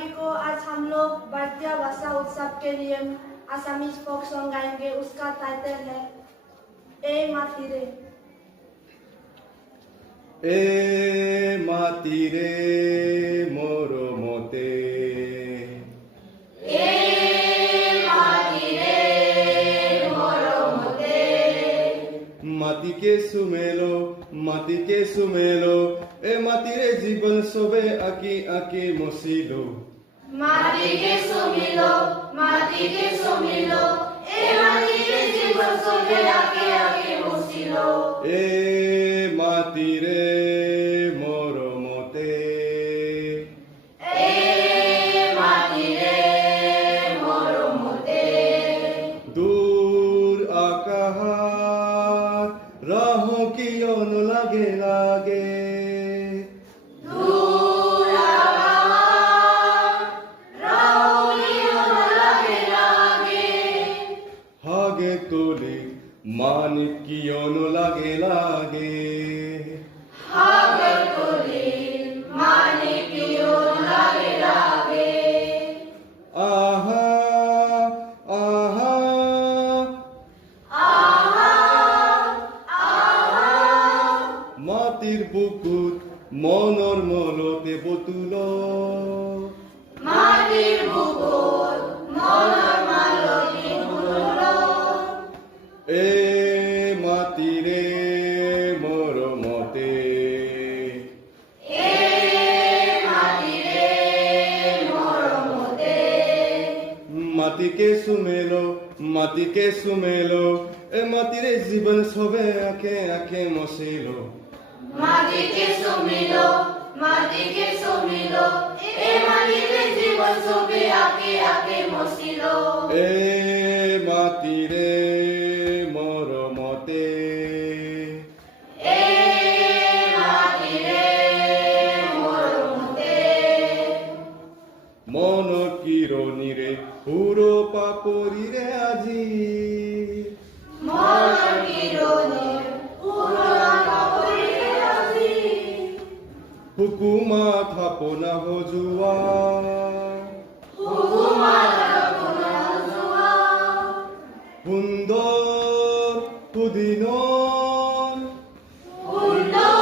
सभी को आज हम लोग भारतीय भाषा उत्सव के लिए आसामीज फोक सॉन्ग गाएंगे। उसका टाइटल है ए मातीरे। ए मातीरे मोरमते, মাটিকে সুমেলো মাটিকে সুমেলো, এ মাটিরে জীবন সবে আঁকি আঁকি মচিলো। মাটিকে সুমিলো এ মাটিরে জীবন সবে আঁকি আঁকি মচিলো। এ মাটিরে মরমতে, এ মাটিরে মরমতে, দূর আকাশ রাহ কিয়ন লাগে লাগে, দূর আকাশ রাহ কিয়ন লাগে লাগে, হাগে তোলে মানিক কিয়ন লাগে লাগে, হাগে তোলে মানিক কিয়ন লাগে লাগে। আহা আহা মাটির বুকুত মনৰ মলতে বতুল, মাটির বুকুত মনৰ মালতী ফুল, এ মাটিৰে মৰমতে, এ মাটিরে মরমতে, মাটিকে সুমেলো মাটিকে সুমেলো, এ মাটিৰে জীৱন সবে আঁকে আঁকে মচিলো। মাটিকে সুমিলো এ মাটিরে জীবন সবে আঁকে আঁকে মচিলো। এ মাটিৰে মৰমতে, এ মাটিরে মরমতে, মনৰ কিৰণিৰে সুৰ পাপৰিৰে আজি, মনৰ কিৰণে উৰুৱা কাপোৰে আজি, হুকুমা থাপনা সজোৱা, হুকুমাৰ পুনৰ যোৱা, সুন্দৰ সুদিনৰ সুন্দৰ